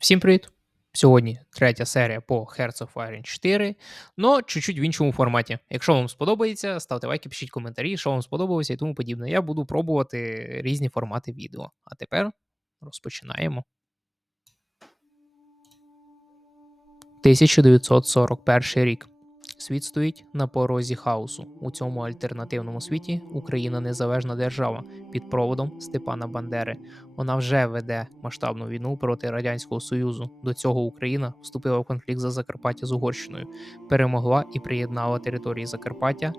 Всім привіт! Сьогодні третя серія по Hearts of Iron 4, но чуть-чуть в іншому форматі. Якщо вам сподобається, ставте лайки, пишіть коментарі, що вам сподобалося і тому подібне. Я буду пробувати різні формати відео. А тепер розпочинаємо. 1941 рік. Світ стоїть на порозі хаосу. У цьому альтернативному світі Україна незалежна держава під проводом Степана Бандери. Вона вже веде масштабну війну проти радянського союзу. До цього Україна вступила в конфлікт за Закарпаття з Угорщиною, перемогла і приєднала території Закарпаття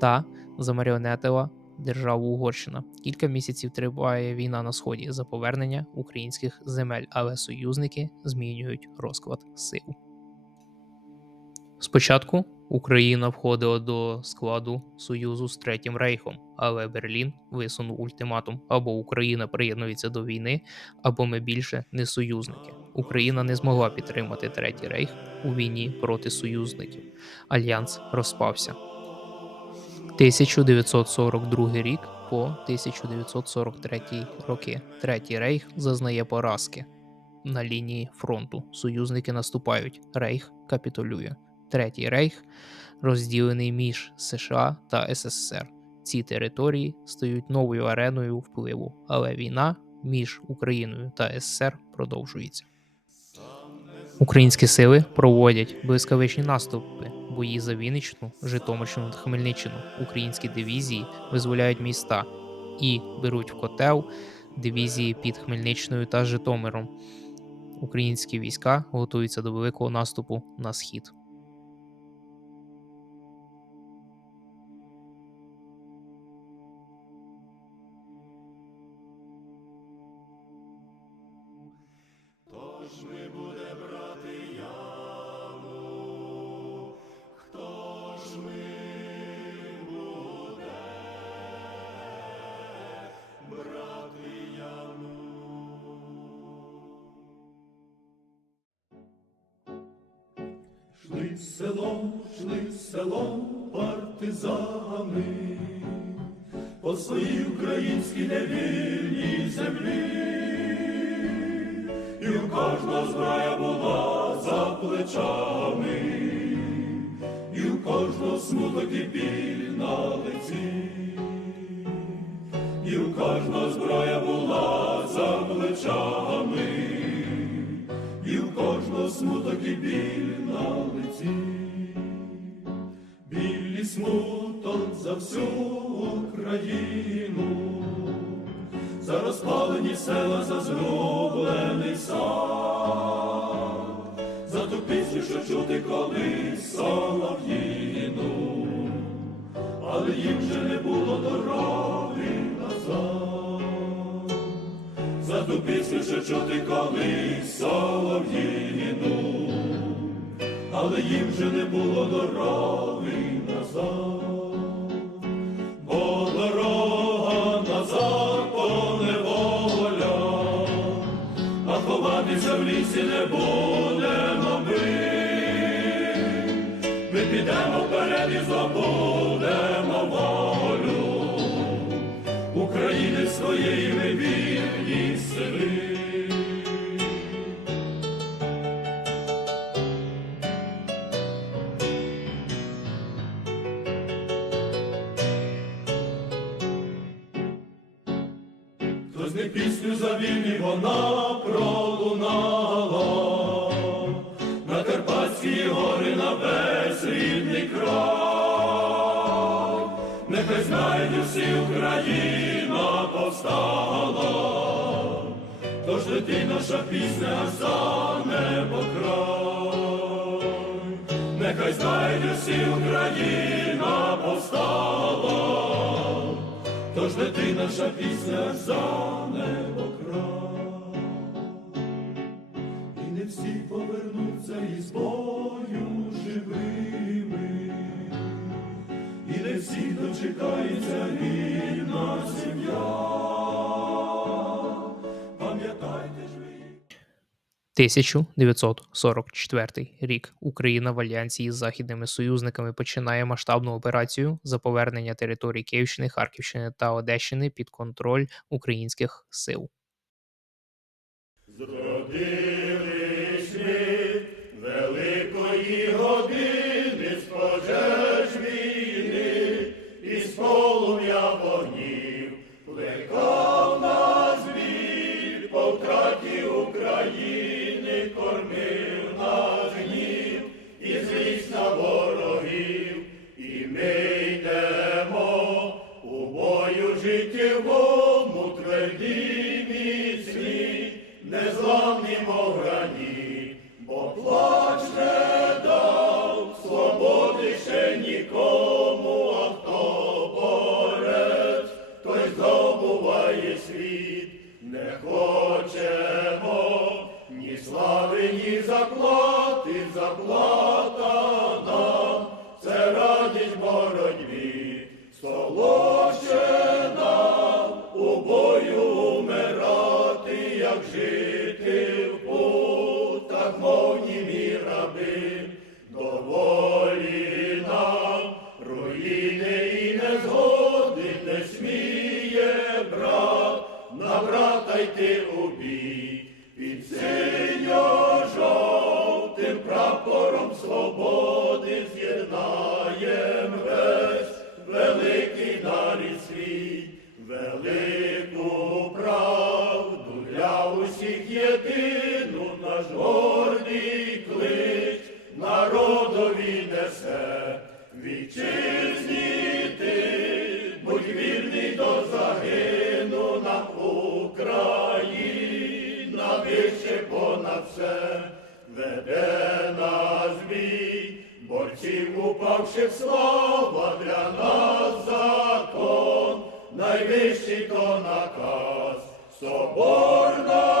та замаріонетила державу Угорщина. Кілька місяців триває війна на сході за повернення українських земель, але союзники змінюють розклад сил. Спочатку Україна входила до складу Союзу з Третім Рейхом, але Берлін висунув ультиматум: або Україна приєднується до війни, або ми більше не союзники. Україна не змогла підтримати Третій Рейх у війні проти союзників. Альянс розпався. 1942 рік по 1943 роки. Третій рейх зазнає поразки. На лінії фронту союзники наступають. Рейх капітулює. Третій рейх розділений між США та СССР. Ці території стають новою ареною впливу, але війна між Україною та СССР продовжується. Українські сили проводять блискавичні наступи, бої за Вінниччину, Житомирщину та Хмельниччину. Українські дивізії визволяють міста і беруть в котел дивізії під Хмельниччиною та Житомиром. Українські війська готуються до великого наступу на схід. Селом, шли селом партизани. По своїй українській невільній землі. І у кожного зброя була за плечами, і у кожного смуток і біль на лиці, і у кожного зброя була за плечами, смуток і біль на лиці, білі смуток за всю Україну. За розпалені села, за зроблений сад, за ту пісню, що чути колись солов'їну, але їм вже не було дороги ту пісню, що чути колись солов'їну, але їм вже не було дороги назад. Бо дорога назад поневоля, а ховатися в лісі не будемо ми. Ми підемо вперед і здобудемо волю України своєї ми за вільні вона пролунала, на Карпатські гори на весь рідний край, нехай знають усі Україна повстала, тож лети наша пісня за небо край, нехай знають усі Україна Тож лети наша пісня за небо край, і не всі повернуться із бою живими, і не всі дочекається рідна сім'я. 1944 рік Україна в альянсі із західними союзниками починає масштабну операцію за повернення територій Київщини, Харківщини та Одещини під контроль українських сил. so упавши в слава для нас закон, найвищий то наказ соборна.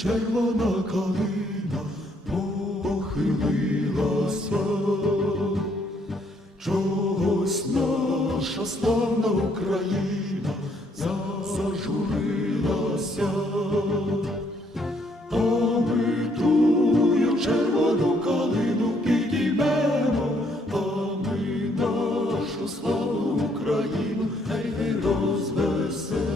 червона калина похилилася, чогось наша славна Україна зажурилася, а ми тую червону калину підіймемо, а ми нашу славу Україну, ей розвесемо.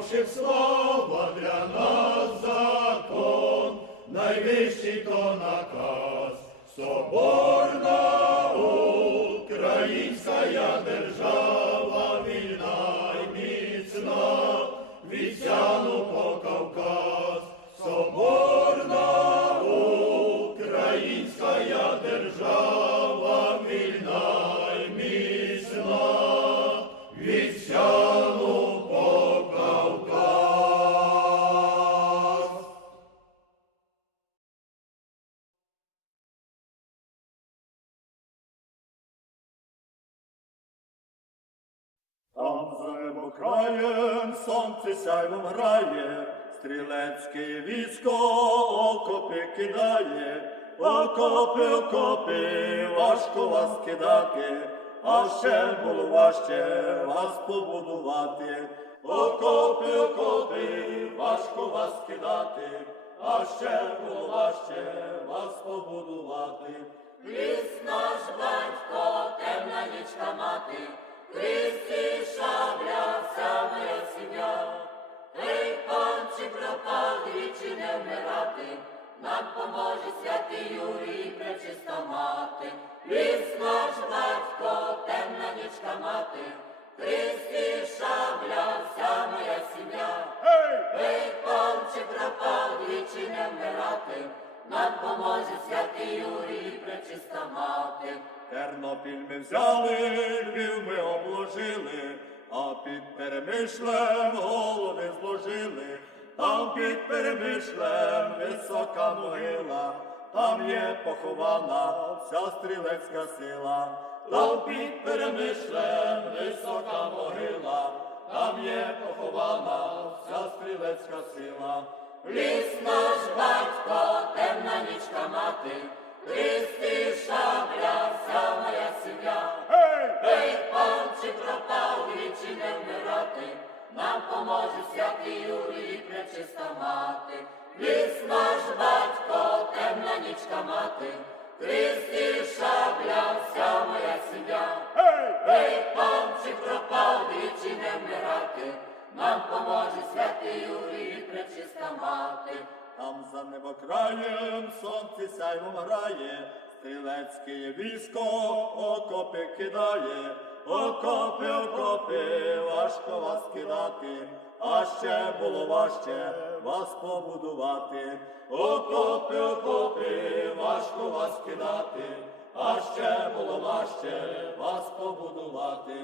Склавши в для нас закон, найвищий то наказ собою. важче, було важче вас побудувати, окопи, окопи, важко вас кидати, а ще було важче вас побудувати. Ліс наш батько, темна нічка мати, лісі шабля, вся моя сім'я. Ей, пан, чи пропав, двічі не вмирати, нам поможе святий Юрій пречиста мати. Ліс наш батько, темна нічка мати, Присішавля вся моя сім'я, Вейком чи пропав двічі не вмирати, нам поможе святий Юрій пречиста мати. Тернопіль ми взяли, Львів ми обложили, а під перемишлем голови зложили, там під перемишлем висока могила там є похована вся стрілецька сила, там під перемишлем висока могила, там є похована вся стрілецька сила. Ліс наш батько, темна нічка мати, Христи шабля, вся моя сім'я. Ей, пан, чи пропав, двічі не вмирати, нам поможе святий Юрій, пречиста мати. Ліс наш батько, темна нічка мати, Христи шабля, вся моя сім'я. Ей, пан, чи пропав, двічі не вмирати, нам поможе святий Юрій, пречиста мати. Там за небокраєм сонце сяйвом грає, стрілецьке військо окопи кидає, окопи, окопи, важко вас кидати, а ще було важче вас побудувати. Окопи, окопи, важко вас кидати, а ще було важче вас побудувати.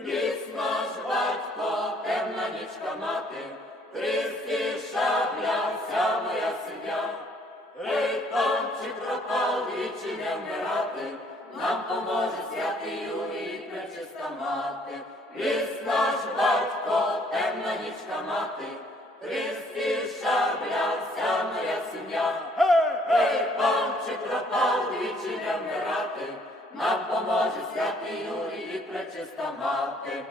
Ліс наш батько, темна нічка мати, Христі шабля, вся моя сім'я. Ей, пан, чи пропав, двічі не вмирати, нам поможе святий Юрій, пречиста мати. Ліс наш батько, темна нічка мати, Христі шабля, вся моя сім'я. Ей, пан, пропав, двічі не вмирати, нам поможе святий Юрій, і пречиста мати.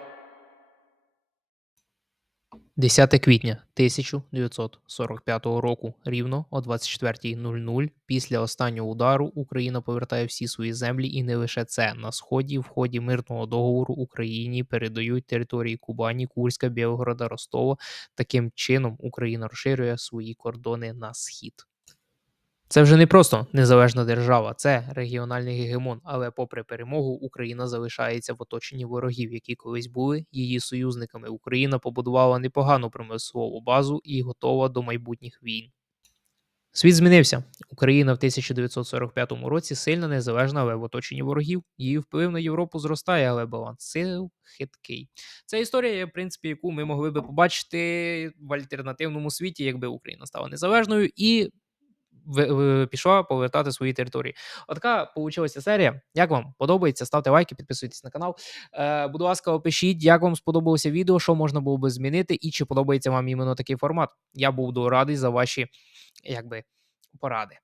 10 квітня 1945 року, рівно о 24.00 після останнього удару Україна повертає всі свої землі, і не лише це на сході, в ході мирного договору Україні передають території Кубані, Курська, Білгорода, Ростова. Таким чином Україна розширює свої кордони на схід. Це вже не просто незалежна держава, це регіональний гегемон. Але, попри перемогу, Україна залишається в оточенні ворогів, які колись були її союзниками. Україна побудувала непогану промислову базу і готова до майбутніх війн. Світ змінився. Україна в 1945 році сильно незалежна, але в оточенні ворогів. Її вплив на Європу зростає, але баланс сил хиткий. Це історія, в принципі, яку ми могли би побачити в альтернативному світі, якби Україна стала незалежною і пішла повертати свої території. Отака получилася серія. Як вам подобається? Ставте лайки, підписуйтесь на канал. Е, будь ласка, опишіть, як вам сподобалося відео, що можна було би змінити, і чи подобається вам іменно такий формат. Я буду радий за ваші якби, поради.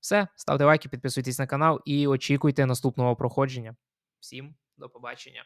Все, ставте лайки, підписуйтесь на канал і очікуйте наступного проходження. Всім до побачення.